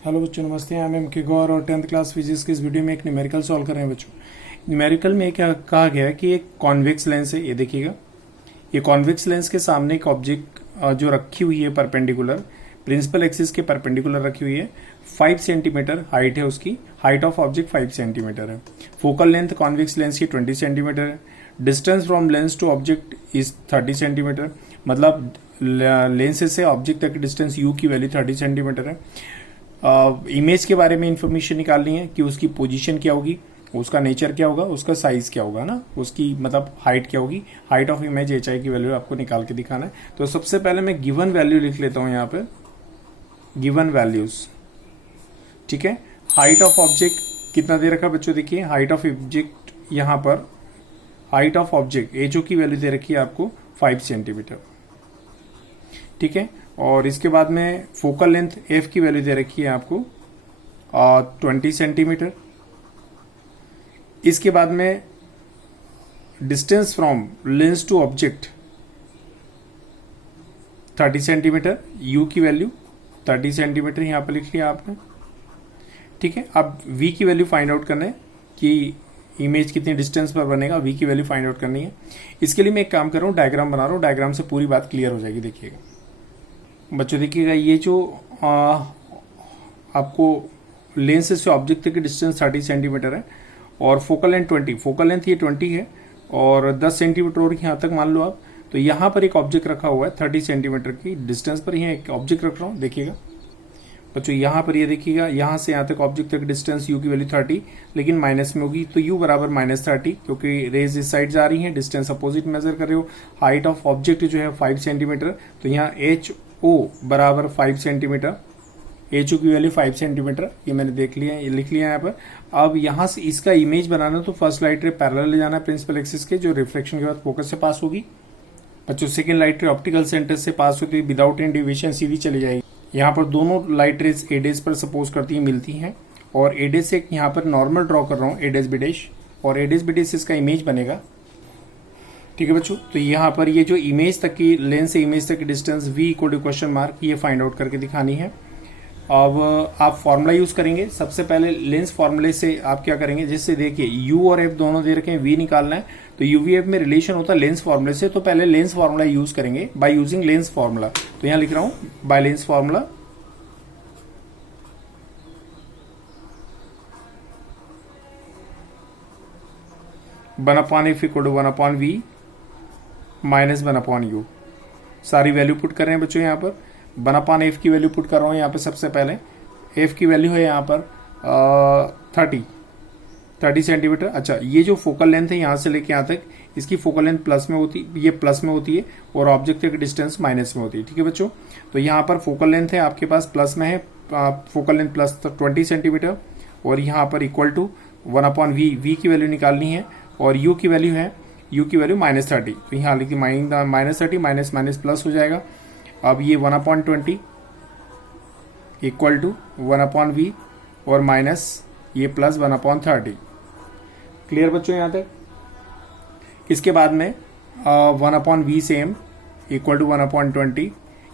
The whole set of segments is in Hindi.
हेलो बच्चों, नमस्ते। आई एम एम के गौर और 10th क्लास फिजिक्स की इस वीडियो में एक न्यूमेरिकल सॉल्व कर रहे हैं बच्चों। न्यूमेरिकल में क्या कहा गया है कि एक कॉन्वेक्स लेंस है, ये देखिएगा। ये कॉन्वेक्स लेंस के सामने एक ऑब्जेक्ट जो रखी हुई है परपेंडिकुलर, प्रिंसिपल एक्सिस के परपेंडिकुलर रखी हुई है। 5 सेंटीमीटर हाइट है उसकी, हाइट ऑफ ऑब्जेक्ट 5 सेंटीमीटर है। फोकल लेंथ कॉन्वेक्स लेंस की 20 सेंटीमीटर है। Distance from lens to object is 30 centimetre, मतलब लेंस से ऑब्जेक्ट तक डिस्टेंस यू की वैल्यू 30 सेंटीमीटर है। इमेज के बारे में इंफॉर्मेशन निकालनी है कि उसकी पोजीशन क्या होगी, उसका नेचर क्या होगा, उसका साइज क्या होगा ना, उसकी मतलब हाइट क्या होगी। Height of image H I की वैल्यू आपको निकाल के दिखाना है। तो सबसे पहले मैं गिवन वैल्यू लिख लेता हूं यहाँ पे, गिवन वैल्यूज। ठीक है, हाइट ऑफ ऑब्जेक्ट कितना दे रखा बच्चों, देखिए हाइट ऑफ ऑब्जेक्ट यहाँ पर, हाइट ऑफ ऑब्जेक्ट एचओ की वैल्यू दे रखी है आपको 5 सेंटीमीटर। ठीक है, और इसके बाद में फोकल लेंथ एफ की वैल्यू दे रखी है आपको 20 सेंटीमीटर। इसके बाद में distance from lens to object 30 centimetre, u की वैल्यू 30 सेंटीमीटर यहां पर लिख लिया आपने। ठीक है, अब v की वैल्यू फाइंड आउट करना है कि इमेज कितनी डिस्टेंस पर बनेगा, v की वैल्यू फाइंड आउट करनी है। इसके लिए मैं एक काम कर रहा हूं, डायग्राम बना रहा हूं, डायग्राम से पूरी बात क्लियर हो जाएगी। देखिएगा बच्चों, देखिएगा ये जो आपको लेंस से ऑब्जेक्ट तक की डिस्टेंस 30 सेंटीमीटर है और फोकल लेंथ 20, फोकल लेंथ ये 20 है और 10 सेंटीमीटर और यहाँ तक मान लो आप। तो यहाँ पर एक ऑब्जेक्ट रखा हुआ है 30 सेंटीमीटर की डिस्टेंस पर, यहाँ एक ऑब्जेक्ट रख रहा हूँ। देखिएगा बच्चों, यहाँ पर ये देखिएगा, यहाँ से यहाँ तक ऑब्जेक्ट तक डिस्टेंस u की वैल्यू 30, लेकिन माइनस में होगी। तो u बराबर -30, क्योंकि रेज इस साइड जा रही है, डिस्टेंस अपोजिट मेजर कर रहे हो। हाइट ऑफ ऑब्जेक्ट जो है 5 सेंटीमीटर, तो यहाँ एच ओ बराबर 5 सेंटीमीटर, एच ओ की वैल्यू 5 सेंटीमीटर, ये मैंने देख लिया है, ये लिख लिया है यहाँ पर। अब यहाँ से इसका इमेज बनाना, तो फर्स्ट लाइट रे पैरेलल ले जाना प्रिंसिपल एक्सिस के, जो रिफ्लेक्शन के बाद फोकस से पास होगी। बच्चों, second light ray optical centre से पास होती है, विदाउट एनी डिविएशन सीधी चली जाएगी। यहाँ पर दोनों लाइट रेज ए डेज पर सपोज करती है मिलती हैं, और ए डेज से यहाँ पर नॉर्मल ड्रॉ कर रहा हूँ, ए डेज बी डेज, और ए डेज बी डेज से इसका इमेज बनेगा। ठीक है बच्चों, तो यहाँ पर ये जो इमेज तक की, लेंस से इमेज तक की distance v equal to question mark, ये फाइंड आउट करके दिखानी है। अब आप फॉर्मूला यूज करेंगे। सबसे पहले लेंस फॉर्मूले से आप क्या करेंगे, जिससे देखिए u और f दोनों दे रखे हैं, v निकालना है, तो u v f में रिलेशन होता है लेंस फॉर्मूले से। तो पहले लेंस फॉर्मूला यूज करेंगे बाय यूजिंग लेंस फॉर्मूला। तो यहाँ लिख रहा हूं by lens formula, one upon f equal to 1 upon v minus 1 upon u. सारी वैल्यू पुट कर रहे हैं बच्चों, यहाँ पर 1 अपॉन एफ की वैल्यू पुट कर रहा हूँ यहाँ पे। सबसे पहले एफ की वैल्यू है यहाँ पर 30 सेंटीमीटर। अच्छा, ये जो फोकल लेंथ है यहाँ से लेके यहाँ तक, इसकी फोकल लेंथ प्लस में होती, ये प्लस में होती है, और ऑब्जेक्ट की डिस्टेंस माइनस में होती है। ठीक है बच्चों, तो यहाँ पर फोकल लेंथ है आपके पास प्लस में है, फोकल लेंथ प्लस 20 सेंटीमीटर, और यहाँ पर इक्वल टू 1 अपॉन वी की वैल्यू निकालनी है, और यू की वैल्यू है, यू की वैल्यू -30। तो यहाँ लिखिए -30, माइनस माइनस प्लस हो जाएगा। अब ये 1 upon 20 equal to 1 upon v, और माइनस ये प्लस 1 अपॉन 30। क्लियर बच्चों यहाँ तक? इसके बाद में 1 upon v same equal to 1 upon 20,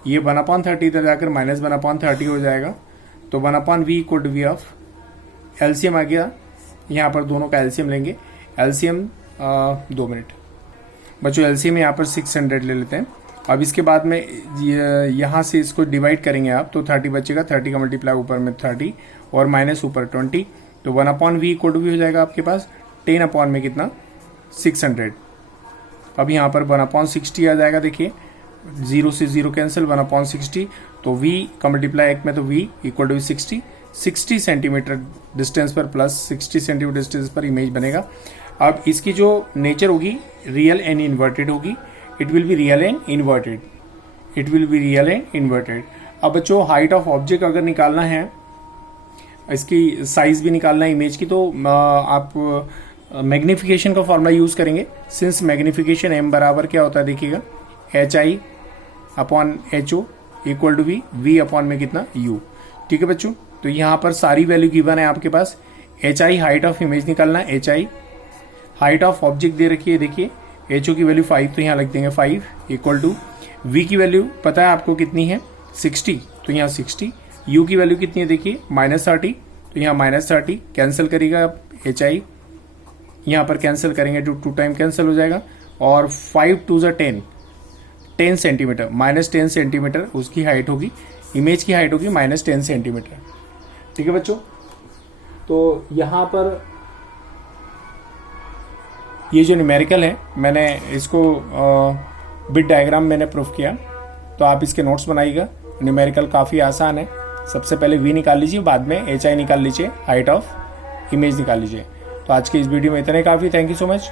ये 1 अपॉन 30 इधर जाकर माइनस 1 अपॉन 30 हो जाएगा। तो 1 upon we equal to V of, LCM आ गया, यहाँ पर दोनों का एलसीएम लेंगे। एलसीएम 2 मिनट बच्चों, एलसीएम यहाँ पर 600 ले लेते हैं। अब इसके बाद में यहाँ से इसको डिवाइड करेंगे आप, तो 30 बचेगा, 30 का मल्टीप्लाई ऊपर में 30 और माइनस ऊपर 20, तो 1 upon we equal to v हो जाएगा आपके पास 10 अपॉन में कितना, 600। अब यहाँ पर 1 अपॉन 60 आ जाएगा। देखिए 0 से 0 कैंसिल, 1 अपॉन 60, तो v का मल्टीप्लाई एक में, तो v equal to 60 centimetre distance पर प्लस 60 सेंटीमीटर डिस्टेंस पर इमेज बनेगा। अब इसकी जो नेचर होगी रियल एंड इन्वर्टेड होगी, it will be real and inverted, it will be real and inverted. अब बच्चों, हाइट ऑफ ऑब्जेक्ट अगर निकालना है, इसकी साइज भी निकालना है इमेज की, तो आप मैग्निफिकेशन का फॉर्मूला यूज करेंगे। सिंस मैग्निफिकेशन m बराबर क्या होता है, देखिएगा HI upon HO equal to v upon में कितना u। ठीक है बच्चों, तो यहाँ पर सारी वैल्यू गिवन है आपके पास। HI हाइट ऑफ इमेज निकालना है, HI height of object they रखी है, देखिए HO की वैल्यू 5, तो यहाँ लिख देंगे 5 इक्वल टू v की वैल्यू पता है आपको कितनी है 60, तो यहाँ 60, यू की वैल्यू कितनी है देखिए -30, तो यहाँ -30 कैंसिल करेगा एच आई, यहाँ पर कैंसिल करेंगे तो 2 टाइम कैंसिल हो जाएगा, और 5 2 10 10 सेंटीमीटर, -10 सेंटीमीटर उसकी हाइट होगी, इमेज की हाइट होगी -10 सेंटीमीटर। ठीक है बच्चों, तो यहाँ पर ये जो न्यूमेरिकल है मैंने इसको बिट डायग्राम मैंने प्रूफ किया, तो आप इसके नोट्स बनाइएगा। न्यूमेरिकल काफ़ी आसान है। सबसे पहले वी निकाल लीजिए, बाद में एच आई निकाल लीजिए, हाइट ऑफ इमेज निकाल लीजिए। तो आज की इस वीडियो में इतना ही काफ़ी। Thank you so much.